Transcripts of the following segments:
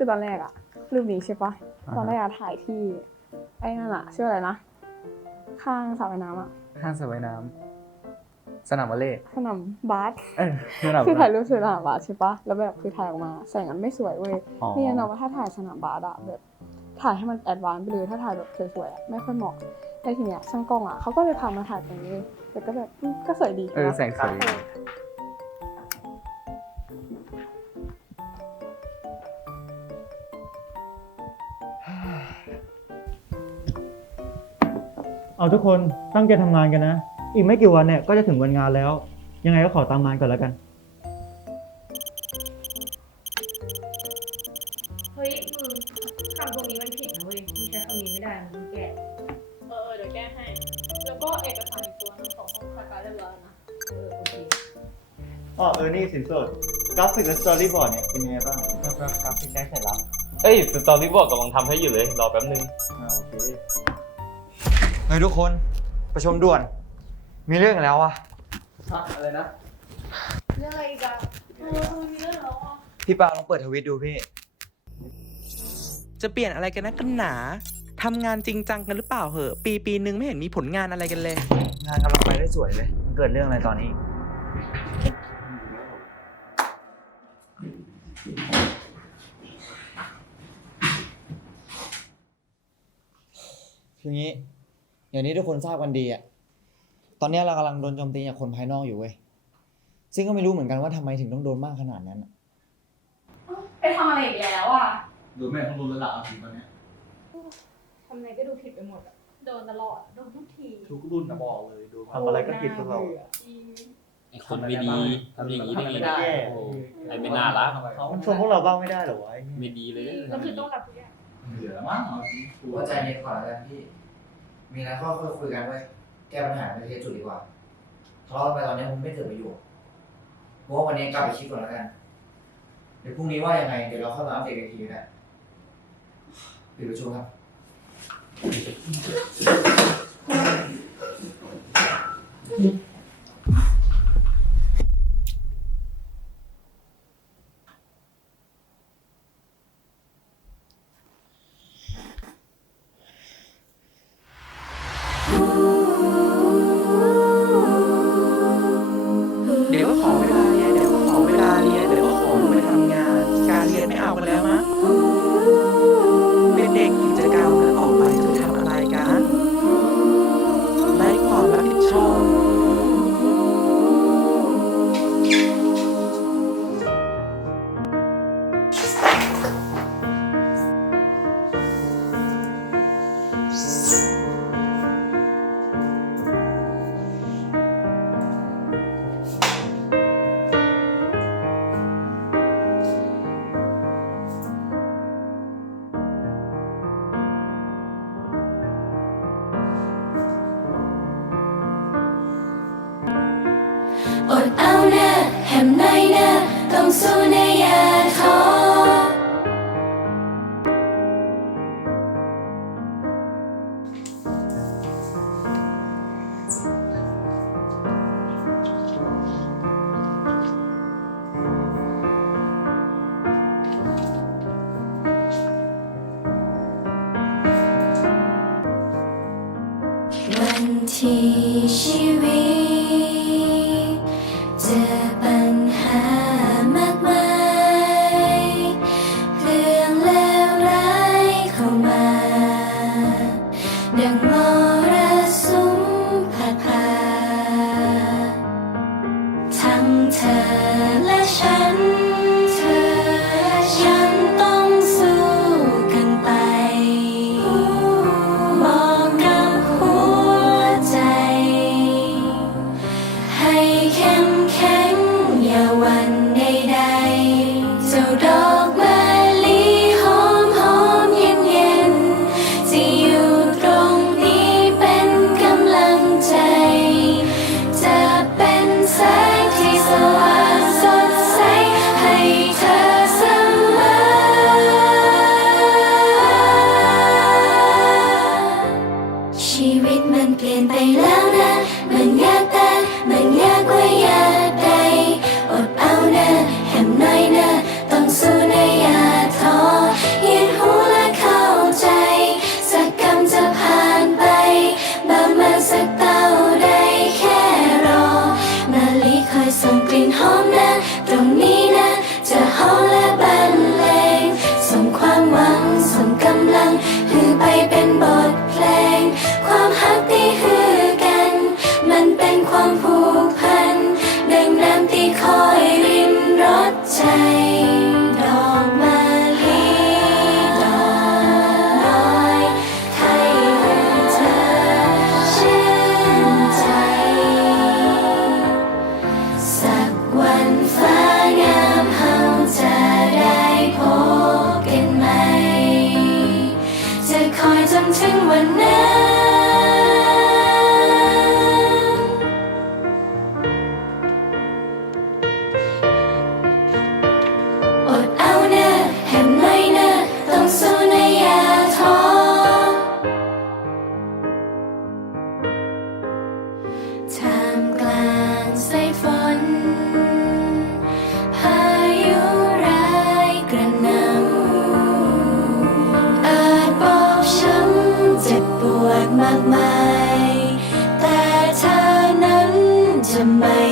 คือตอนแรกอะรูปนี้ใช่ปะอ่าฮะตอนแรกอะถ่ายที่ไอ้นั่นอะชื่ออะไรนะ ข้างสระว่ายน้ำอะห้างสระว่ายน้ำสนามวอลเลย์สนามบาสเออสนามคือถ่ายรูปสนามบาสใช่ปะแล้วแบบคือถ่ายออกมาแสงมันไม่สวยเว้ยอ๋อนี่นะว่าถ้าถ่ายสนามบาสอะแบบถ่ายให้มันแอดวานซ์ไปเลยถ้าถ่ายแบบสวยๆอะไม่ค่อยเหมาะแต่ทีเนี้ยช่างกล้องอะเขาก็เลยพามาถ่ายตรงนี้เลยแต่ก็แบบอืมก็สวยดีเออนะแสงสวย เออเอาทุกคนตั้งใจทำงานกันนะ อีกไม่กี่วันเนี่ยก็จะถึงวันงานแล้ว ยังไงก็ขอตามงานก่อนแล้วกัน เฮ้ยมึงคำตรงนี้มันผิดนะเว้ยมึงใช้คำนี้ไม่ได้มึงแก้เออเดี๋ยวแก้ให้ แล้วก็เอกสารอีกตัวนึงของห้องคาการเรียบร้อยแล้วนะ เออโอเคอ๋อเออนี่สินสดกราฟิกและสตอรี่บอร์ดเนี่ยเป็นยังไงบ้างกราฟิกได้เสร็จแล้ว เอ้ยสตอรี่บอร์ดกำลังทำให้อยู่เลย รอแป๊บนึงอ่าโอเค เฮ้ยทุกคน ประชุมด่วน มีเรื่องอีกแล้ววะอะไรนะ เรื่องอะไรอีกอะเออทำไมมีเรื่องแล้วอะพี่ปาลองเปิดทวิตดูพี่ จะเปลี่ยนอะไรกันนะกันหนาทำงานจริงจังกันหรือเปล่าเหอะ ปีปีนึงไม่เห็นมีผลงานอะไรกันเลย งานกำลังไปได้สวยเลย มันเกิดเรื่องอะไรตอนนี้ คืองี้ อย่างนี้ทุกคนทราบกันดีอะตอนนี้เรากำลังโดนโจมตีจากคนภายนอกอยู่เว้ย ซึ่งก็ไม่รู้เหมือนกันว่าทำไมถึงต้องโดนมากขนาดนั้นอะไปทำอะไรอีกแล้วอะดูแม่ต้องรู้แล้วล่ะเอาถึงตอนเนี้ยทำไงก็ดูผิดไปหมดอะโดนตลอด โดนทุกทีทุกรุ่นนะบอกเลยดูทำอะไรก็ผิดพวกเราไอคนไม่ดีทำอย่างนี้ได้ไงไม่ได้ โอ้โหไอไม่น่ารักมันชมพวกเราบ้างไม่ได้เหรอวะไม่ดีเลยก็คือต้องรับทุกอย่าง เหลือแล้วมั้งเอาจริงว่าใจเย็นก่อนแล้วกันพี่ มีอะไรก็ค่อยคุยกันไว้ยแก้ปัญหาในที่จุดดีกว่าทะเลาะกันไปตอนนี้มันไม่เกิดประโยชน์ผมว่าวันนี้กลับไปคิดก่อนแล้วกัน เดี๋ยวพรุ่งนี้ว่ายังไง เดี๋ยวเราเข้ามาอัปเดตกันอีกทีก็ได้ปิดประชุมครับเวั ชีวิตมันเปลี่ยนไปแล้วนะ ถึงวันนั้น to my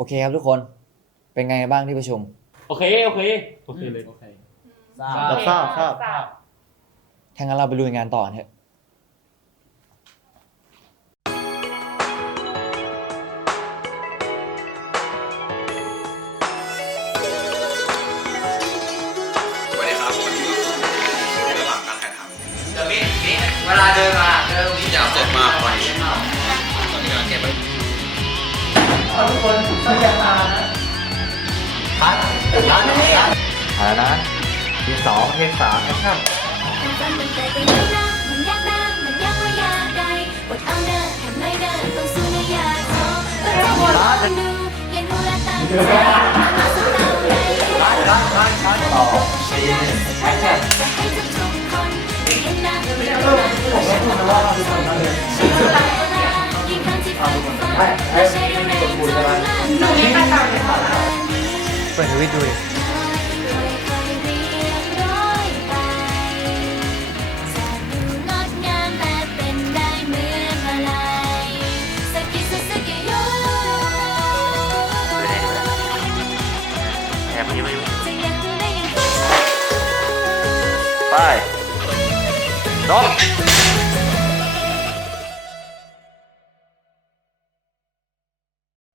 โอเคครับทุกคน เป็นไงบ้างที่ประชุม โอเค โอเค โอเคเลย โอเค ทราบ รับทราบทั้างั้นเราไปลุยงานต่อเถอะ สวัสดีครับฝ่างการถ่ายทำ เดี๋ยวมินมินเวลาเดินมา คนทุกคนต้องอย่าตานะพัดพัดพัดนะทีสองทีสามแอคชั่นต่อสี่แอคชั่น No.